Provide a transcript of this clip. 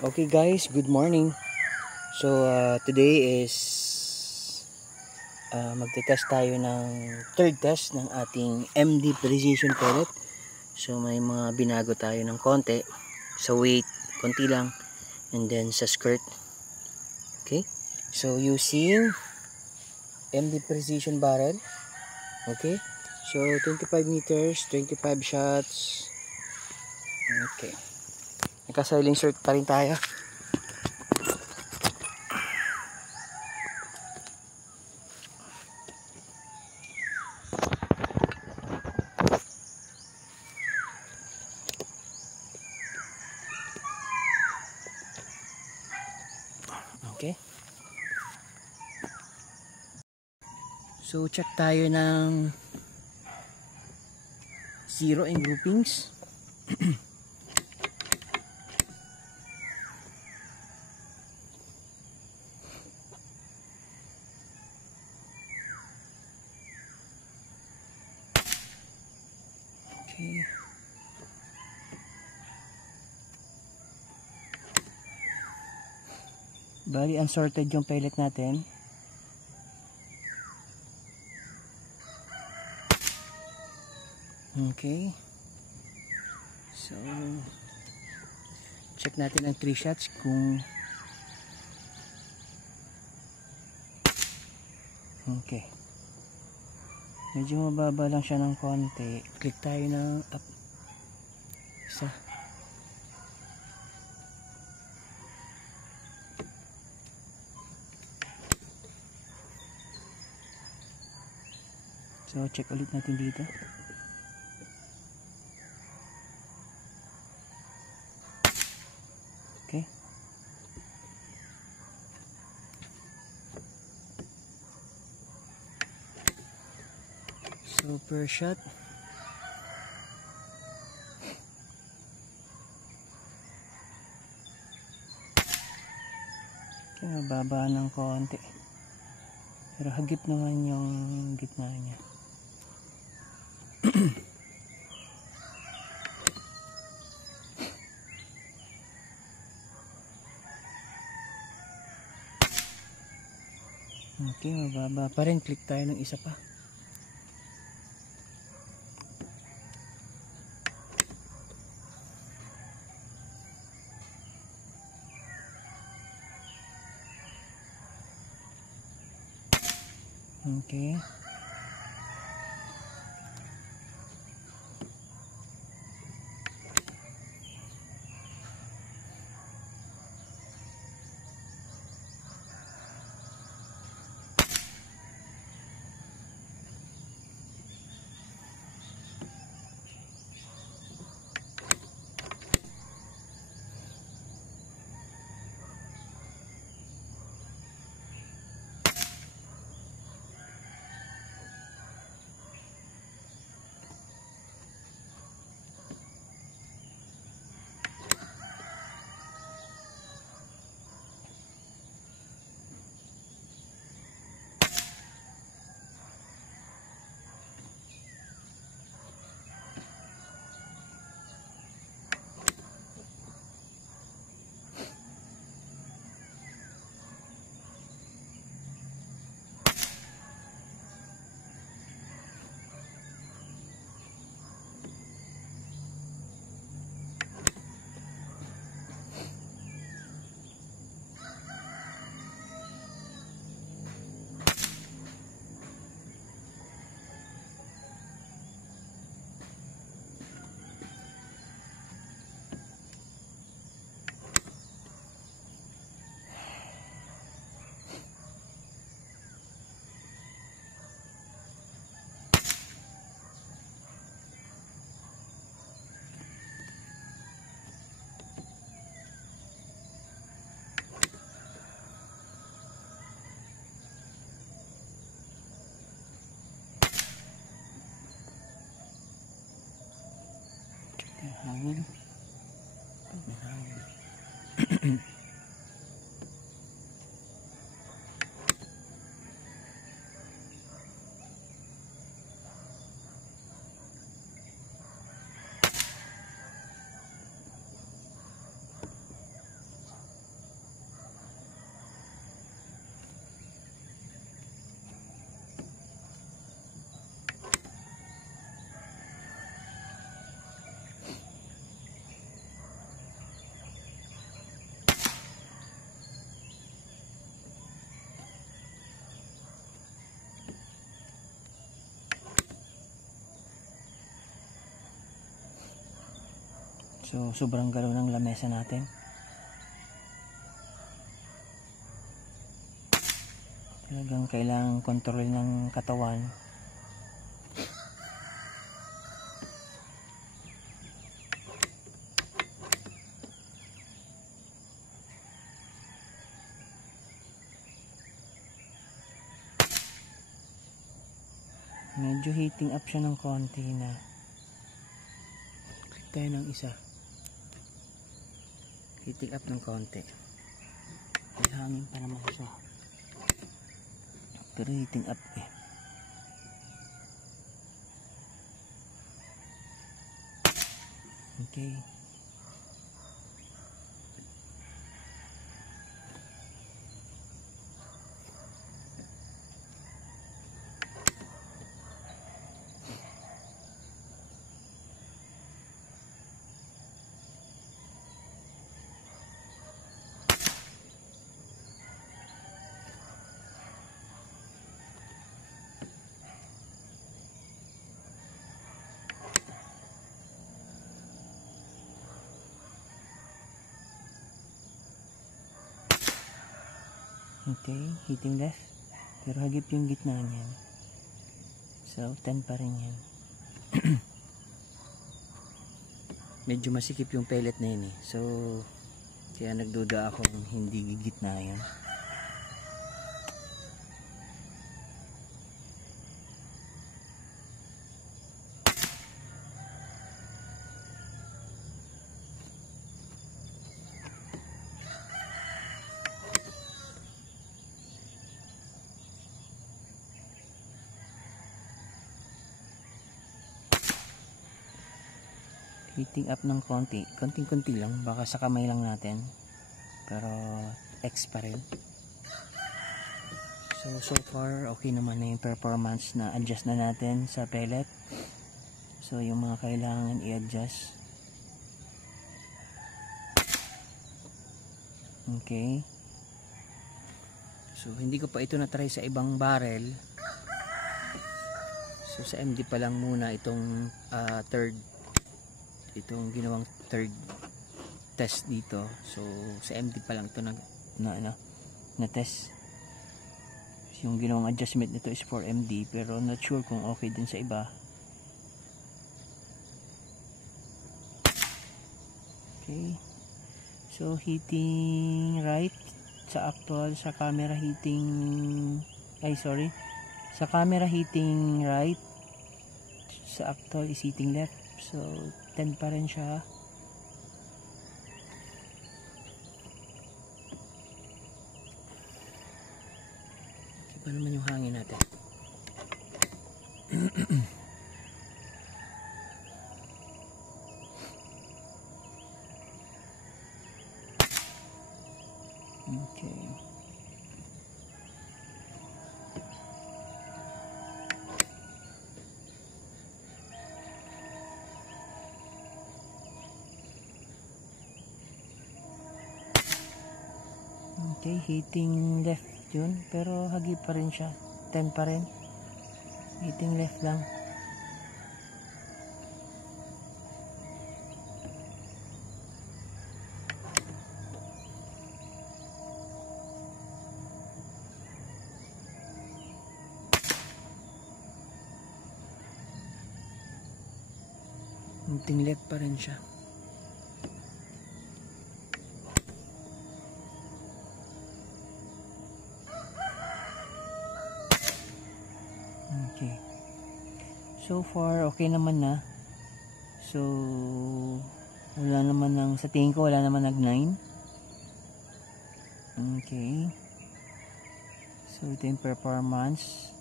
Okay guys, good morning. So today is magte-test tayo ng third test ng ating MD Precision Pellet. So may mga binago tayo ng konti sa weight, konti lang, and then sa skirt. Okay, so using MD Precision barrel. Okay, so 25 meters, 25 shots. Okay, naka-silencer pa rin tayo. Okay. So check tayo ng zero and groupings. Okay. Bali unsorted yung pellet natin. Okay. So check natin ang 3 shots kung okay. Medyo mababa lang siya ng konti. Click tayo ng up. Isa. So check ulit natin dito. Okay. So per shot okay, mababa ng konti. Pero hagip naman yung gitna niya. Okay, mababa pa rin. Click tayo ng isa pa. Okay. Hangin. Hangin. So sobrang galaw ng lamesa natin. Talagang kailangan kontrol ng katawan. Medyo heating up siya ng konti na. Click tayo ng isa. Heating up ng konti. May hangin pa naman siya. Pero heating up eh. Okay. Okay, heating left. Pero hagip yung gitna niyan. So, 10 pa rin yan. Medyo masikip yung pellet na yun eh. So, kaya nagduda ako hindi gigitna yan. Heating up ng konti, konting-konti lang, baka sa kamay lang natin, pero X pa rin. So far okay naman na yung performance na adjust na natin sa pellet. So yung mga kailangan i-adjust. Okay, so hindi ko pa ito na-try sa ibang barrel. So sa MD pa lang muna itong itong ginawang third test dito. So sa MD pa lang ito na test. Yung ginawang adjustment nito is for MD, pero not sure kung okay din sa iba. Okay, so heating right sa actual, sa camera heating sa camera heating right, sa actual is heating left. So 10 pa rin siya. Okay pa naman yung hangin natin. Okay. Okay, heating left yun, pero hagi pa rin siya. 10 pa rin. Heating left lang. Heating left pa rin siya. Okay. So far, okay naman na. So, wala naman sa tingin ko, wala naman nag-9. Okay. So, ito yung performance.